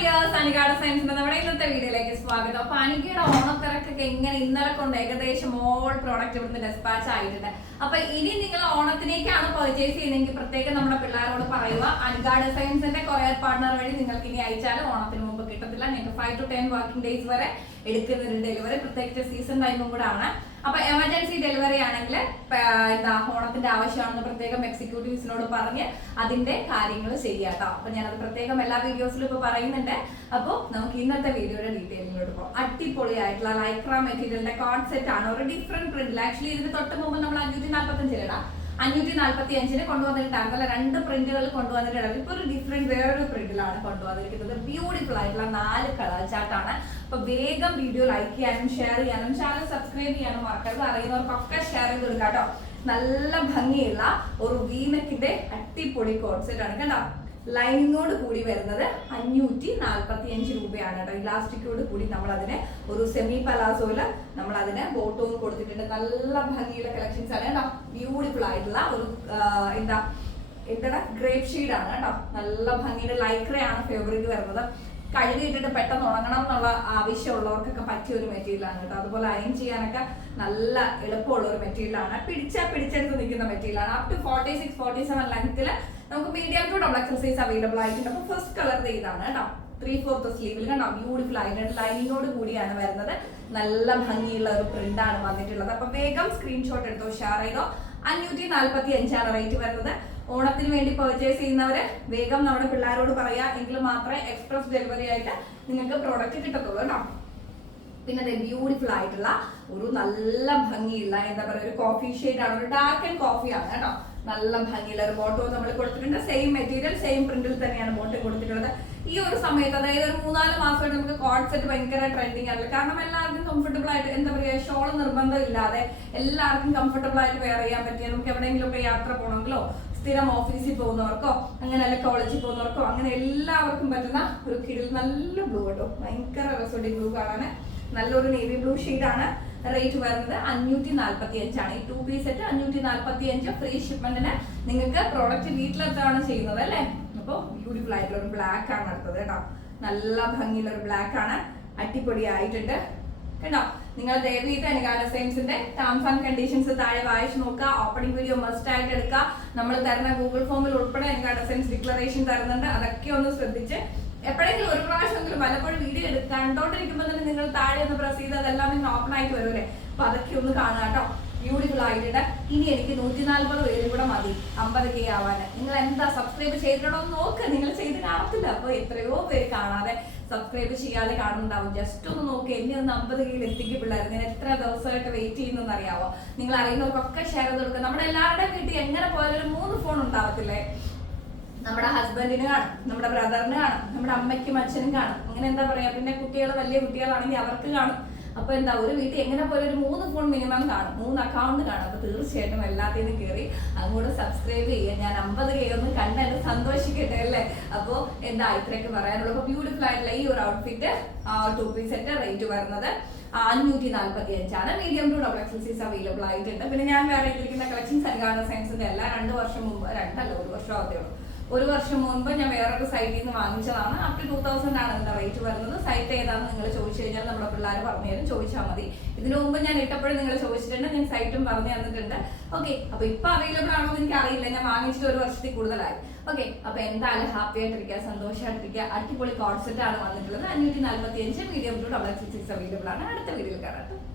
Dears അനികാട് സയൻസിന്റെ നമ്മുടെ ഇന്നത്തെ വീഡിയോയിലേക്ക് സ്വാഗതം. അപ്പൊ അനികയുടെ ഓണത്തിറക്കൊക്കെ എങ്ങനെ ഇന്നലെ കൊണ്ട് ഏകദേശം ഓൾ പ്രോഡക്റ്റ് ഇവിടുന്ന് ഡെസ്പാച്ച് ആയിട്ടുണ്ട്. അപ്പൊ ഇനി നിങ്ങൾ ഓണത്തിനേക്കാണ് പർച്ചേസ് ചെയ്യുന്നതെങ്കിൽ പ്രത്യേകം നമ്മുടെ പിള്ളേരോട് പറയുക. അനികാട് സയൻസിന്റെ കൊറിയർ പാർട്ണർ വഴി നിങ്ങൾക്ക് ഇനി അയച്ചാൽ ഓണത്തിന് മുമ്പ് കിട്ടത്തില്ല. നിങ്ങൾക്ക് five to ten working days വരെ എടുക്കുന്നൊരു ഡെലിവറി പ്രത്യേകിച്ച് സീസൺ ടൈമും കൂടെ ആണ്. അപ്പൊ എമർജൻസി ഡെലിവറി ആണെങ്കിൽ എന്താ ഓണത്തിന്റെ ആവശ്യമാണെന്ന് പ്രത്യേകം എക്സിക്യൂട്ടീവ്സിനോട് പറഞ്ഞ് അതിന്റെ കാര്യങ്ങൾ ചെയ്യാട്ടോ അപ്പൊ ഞാനത് പ്രത്യേകം എല്ലാ വീഡിയോസിലും ഇപ്പൊ പറയുന്നുണ്ട്. അപ്പോൾ നമുക്ക് ഇന്നത്തെ വീഡിയോയുടെ ഡീറ്റെയിലിലോട്ട് പോകാം. അടിപൊളിയായിട്ടുള്ള ലൈക്രാ മെറ്റീരിയലിന്റെ കോൺസെപ്റ്റ് ആണ്. ഒരു ഡിഫറെന്റ് പ്രിന്റിൽ ആക്ച്വലി ഇതിന് തൊട്ട് മുമ്പ് നമ്മൾ അഞ്ഞൂറ്റി നാല്പത്തഞ്ചിലിടാം അഞ്ഞൂറ്റി നാല്പത്തി അഞ്ചിന് കൊണ്ടുവന്നിട്ടുണ്ടായിരുന്നല്ല രണ്ട് പ്രിന്റുകൾ കൊണ്ടുവന്നിട്ടുണ്ടായിരുന്നു ഇപ്പൊ ഒരു ഡിഫറെന്റ് വേറൊരു പ്രിന്റിലാണ് കൊണ്ടുവന്നിരിക്കുന്നത്. ബ്യൂട്ടിഫുൾ ആയിട്ടുള്ള നാല് കളർ ചാർട്ടാണ് അപ്പൊ വേഗം വീഡിയോ ലൈക്ക് ചെയ്യാനും ഷെയർ ചെയ്യാനും ചാനൽ സബ്സ്ക്രൈബ് ചെയ്യാനും മറക്കരുത്. അറിയുന്നവർക്കൊക്കെ ഷെയർ ചെയ്ത് കൊടുക്കാം കേട്ടോ. നല്ല ഭംഗിയുള്ള ഒരു വീനക്കിന്റെ അട്ടിപ്പൊടി കോൺസെപ്റ്റ് ആണ് കേട്ടോ. ലൈനിങ്ങോട് കൂടി വരുന്നത് അഞ്ഞൂറ്റി നാൽപ്പത്തി അഞ്ച് രൂപയാണ് കേട്ടോ. ഇലാസ്റ്റിക്കോട് കൂടി നമ്മൾ അതിനെ ഒരു സെമി പലാസോയിൽ നമ്മൾ അതിന് ബോട്ടവും കൊടുത്തിട്ടുണ്ട്. നല്ല ഭംഗിയുള്ള കളക്ഷൻസ് ആണ് കേട്ടോ. ബ്യൂട്ടിഫുൾ ആയിട്ടുള്ള ഒരു എന്താ എന്താണ് ഗ്രേപ്പ് ആണ് കേട്ടോ. നല്ല ഭംഗിയുടെ ലൈക്രയാണ് ഫേവറേറ്റ് വരുന്നത്. കഴുകിയിട്ടിട്ട് പെട്ടെന്ന് ഉണങ്ങണം എന്നുള്ള ആവശ്യമുള്ളവർക്കൊക്കെ പറ്റിയ ഒരു മെറ്റീരിയലാണ് കേട്ടോ. അതുപോലെ അയൺ ചെയ്യാനൊക്കെ നല്ല എളുപ്പമുള്ള ഒരു മെറ്റീരിയലാണ് പിടിച്ചാൽ പിടിച്ചെടുത്ത് നിൽക്കുന്ന മെറ്റീരിയലാണ് up to forty six forty seven ലെങ്ത്തിൽ നമുക്ക് medium to double XL available ആയിട്ടുണ്ട്. അപ്പോൾ ഫസ്റ്റ് കളർ ഇതാണ് കേട്ടോ. ത്രീ ഫോർത്ത് സ്ലീവിൽ കണ്ടോ? ബ്യൂട്ടിഫുൾ ആയിട്ടുണ്ട് ലൈനിങ്ങോട് കൂടിയാണ് വരുന്നത്. നല്ല ഭംഗിയുള്ള ഒരു പ്രിന്റ് ആണ് വന്നിട്ടുള്ളത്. അപ്പൊ വേഗം സ്ക്രീൻഷോട്ട് എടുത്തോ ഷെയർ ചെയ്തോ. അഞ്ഞൂറ്റി നാല്പത്തി അഞ്ചാണ് റേറ്റ് വരുന്നത്. ഓണത്തിന് വേണ്ടി പർച്ചേസ് ചെയ്യുന്നവര് വേഗം നമ്മുടെ പിള്ളേരോട് പറയാ എങ്കിൽ മാത്രമേ എക്സ്പ്രസ് ഡെലിവറി ആയിട്ട് നിങ്ങൾക്ക് പ്രോഡക്റ്റ് കിട്ടത്തുള്ളൂ കേട്ടോ. പിന്നെ അതെ ബ്യൂട്ടിഫുൾ ആയിട്ടുള്ള ഒരു നല്ല ഭംഗിയുള്ള എന്താ പറയുക ഒരു കോഫി ഷെയ്ഡ് ആണ് ഒരു ഡാർക്ക് ആൻഡ് കോഫി ആണ് കേട്ടോ. നല്ല ഭംഗിയുള്ള ഒരു ബോട്ടോ നമ്മൾ കൊടുത്തിട്ടുണ്ട്. സെയിം മെറ്റീരിയൽ സെയിം പ്രിന്റിൽ തന്നെയാണ് ബോട്ട് കൊടുത്തിട്ടുള്ളത്. ഈ ഒരു സമയത്ത് അതായത് ഒരു മൂന്നാൽ മാസമായിട്ട് നമുക്ക് കോഡ് സെറ്റ് ഭയങ്കര ട്രെൻഡിങ് ആണല്ലോ. കാരണം എല്ലാവർക്കും കംഫർട്ടബിൾ ആയിട്ട് എന്താ പറയുക ഷോൾ നിർബന്ധം ഇല്ലാതെ എല്ലാവർക്കും കംഫർട്ടബിൾ ആയിട്ട് വെയർ ചെയ്യാൻ പറ്റിയ നമുക്ക് എവിടെയെങ്കിലും ഒക്കെ യാത്ര പോകണമെങ്കിലോ സ്ഥിരം ഓഫീസിൽ പോകുന്നവർക്കോ അങ്ങനെ അല്ല കോളേജിൽ പോകുന്നവർക്കോ അങ്ങനെ എല്ലാവർക്കും പറ്റുന്ന ഒരു കിടിൽ നല്ല ബ്ലൂ കേട്ടോ. ഭയങ്കര രസമുണ്ട് ബ്ലൂ കാണാൻ നല്ലൊരു നേവി ബ്ലൂ ആണ്. റേറ്റ് വരുന്നത് അഞ്ഞൂറ്റി നാല്പത്തി അഞ്ചാണ് ഈ ടു പീസ് സെറ്റ് അഞ്ഞൂറ്റി നാല്പത്തി അഞ്ച് ഫ്രീ ഷിപ്മെന്റിന് നിങ്ങൾക്ക് പ്രോഡക്റ്റ് വീട്ടിലെത്താണ് ചെയ്യുന്നത് അല്ലേ? അപ്പോൾ ബ്യൂട്ടിഫുൾ ആയിട്ടുള്ള ഒരു ബ്ലാക്ക് ആണ് അടുത്തത് കേട്ടോ. നല്ല ഭംഗിയുള്ള ഒരു ബ്ലാക്ക് ആണ്. അടിപൊളി ആയിട്ടുണ്ട് കേട്ടോ. നിങ്ങൾ ദയവ് ചെയ്ത് അനുകാല സയൻസിന്റെ ടേംസ് ആൻഡ് കണ്ടീഷൻസ് താഴെ വായിച്ചു നോക്കുക. ഓപ്പണിംഗ് വീഡിയോ മസ്റ്റ് ആയിട്ട് എടുക്കുക. നമ്മൾ തരുന്ന ഗൂഗിൾ ഫോമിൽ ഉൾപ്പെടെ അനുകാല സയൻസ് ഡിക്ലറേഷൻ തരുന്നുണ്ട്. അതൊക്കെ ഒന്ന് ശ്രദ്ധിച്ച് എപ്പോഴെങ്കിലും ഒരു പ്രാവശ്യമെങ്കിലും പലപ്പോഴും വീഡിയോ എടുത്ത് കണ്ടോണ്ടിരിക്കുമ്പോൾ തന്നെ നിങ്ങൾ താഴെ ഒന്ന് പ്രസ് ചെയ്ത് അതെല്ലാം നിങ്ങൾ ഓപ്പൺ ആയിട്ട് വരുമല്ലേ അപ്പൊ അതൊക്കെ ഒന്ന് കാണുക കേട്ടോ. ബ്യൂട്ടിഫുൾ ആയിട്ടുണ്ട്. ഇനി എനിക്ക് നൂറ്റി നാല്പത് പേരും കൂടെ മതി. അമ്പത് കെ ആവാൻ നിങ്ങൾ എന്താ സബ്സ്ക്രൈബ് ചെയ്തിട്ടുണ്ടോ എന്ന് നോക്ക്. നിങ്ങൾ ചെയ്ത് കാണത്തില്ല. അപ്പൊ എത്രയോ പേര് കാണാതെ സബ്സ്ക്രൈബ് ചെയ്യാതെ കാണുന്നുണ്ടാവും. ജസ്റ്റ് ഒന്ന് നോക്കി. എന്നെ ഒന്ന് അമ്പത് കെയിൽ എത്തിക്കും പിള്ളേർ ഞാൻ എത്ര ദിവസമായിട്ട് വെയിറ്റ് ചെയ്യുന്നെന്ന് അറിയാവോ? നിങ്ങൾ അറിയുന്നവർക്കൊക്കെ ഷെയർ ചെയ്ത് കൊടുക്കുക നമ്മുടെ എല്ലാവരുടെയും വീട്ടിൽ എങ്ങനെ പോയാലും മൂന്ന് ഫോൺ ഉണ്ടാവത്തില്ലേ? നമ്മുടെ ഹസ്ബൻഡിന് കാണും നമ്മുടെ ബ്രദറിന് കാണും നമ്മുടെ അമ്മയ്ക്കും അച്ഛനും കാണും. അങ്ങനെ എന്താ പറയാ പിന്നെ കുട്ടികൾ വലിയ കുട്ടികളാണെങ്കിൽ അവർക്ക് കാണും. അപ്പൊ എന്താ ഒരു വീട്ടിൽ എങ്ങനെ പോലെ ഒരു മൂന്ന് ഫോൺ മിനിമം കാണും മൂന്ന് അക്കൗണ്ട് കാണും. അപ്പൊ തീർച്ചയായിട്ടും എല്ലാത്തിനും കയറി അങ്ങോട്ട് സബ്സ്ക്രൈബ് ചെയ്യുക. ഞാൻ അമ്പത് കെ ഒന്ന് കണ്ട് സന്തോഷിക്കട്ടെ അല്ലേ? അപ്പൊ എന്താ ഇത്രയൊക്കെ പറയാനുള്ളത് അപ്പൊ ബ്യൂട്ടിഫുൾ ആയിട്ടുള്ള ഈ ഒരു outfit two piece set rate വരുന്നത് അഞ്ഞൂറ്റി നാല്പത്തി അഞ്ചാണ് medium to double XL size available ആയിട്ടുണ്ട്. പിന്നെ ഞാൻ വേറെ കളക്ഷൻസ് അനുഗാന സയൻസിന്റെ അല്ല. രണ്ട് വർഷം മുമ്പ് രണ്ടല്ല ഒരു വർഷം ആവത്തേ ഉള്ളൂ. ഒരു വർഷം മുൻപ് ഞാൻ വേറൊരു സൈറ്റിൽ നിന്ന് വാങ്ങിച്ചതാണ്. അപ് ടു ടൂ തൗസൻഡ് ആണ് ഇതിന്റെ റേറ്റ് വരുന്നത്. സൈറ്റ് ഏതാണെന്ന് നിങ്ങൾ ചോദിച്ചു കഴിഞ്ഞാൽ നമ്മുടെ പിള്ളേർ പറഞ്ഞു തരും. ചോദിച്ചാൽ മതി. ഇതിനു മുമ്പ് ഞാൻ ഇട്ടപ്പോഴും നിങ്ങൾ ചോദിച്ചിട്ടുണ്ട്. ഞാൻ സൈറ്റും പറഞ്ഞു തന്നിട്ടുണ്ട്. ഓക്കെ അപ്പൊ ഇപ്പൊ അവൈലബിൾ ആണോ എന്ന് എനിക്ക് അറിയില്ല ഞാൻ വാങ്ങിച്ചിട്ട് ഒരു വർഷത്തിൽ കൂടുതലായി. ഓക്കെ അപ്പൊ എന്തായാലും ഹാപ്പി ആയിട്ടിരിക്കുക സന്തോഷമായിട്ടിരിക്കുക അടിപൊളി കോൺസെപ്റ്റ് ആണ് വന്നിട്ടുള്ളത്. അഞ്ഞൂറ്റി നാല്പത്തി അഞ്ച് medium to double six available ആണ്. അടുത്ത വീഡിയോയിൽ കാണാം.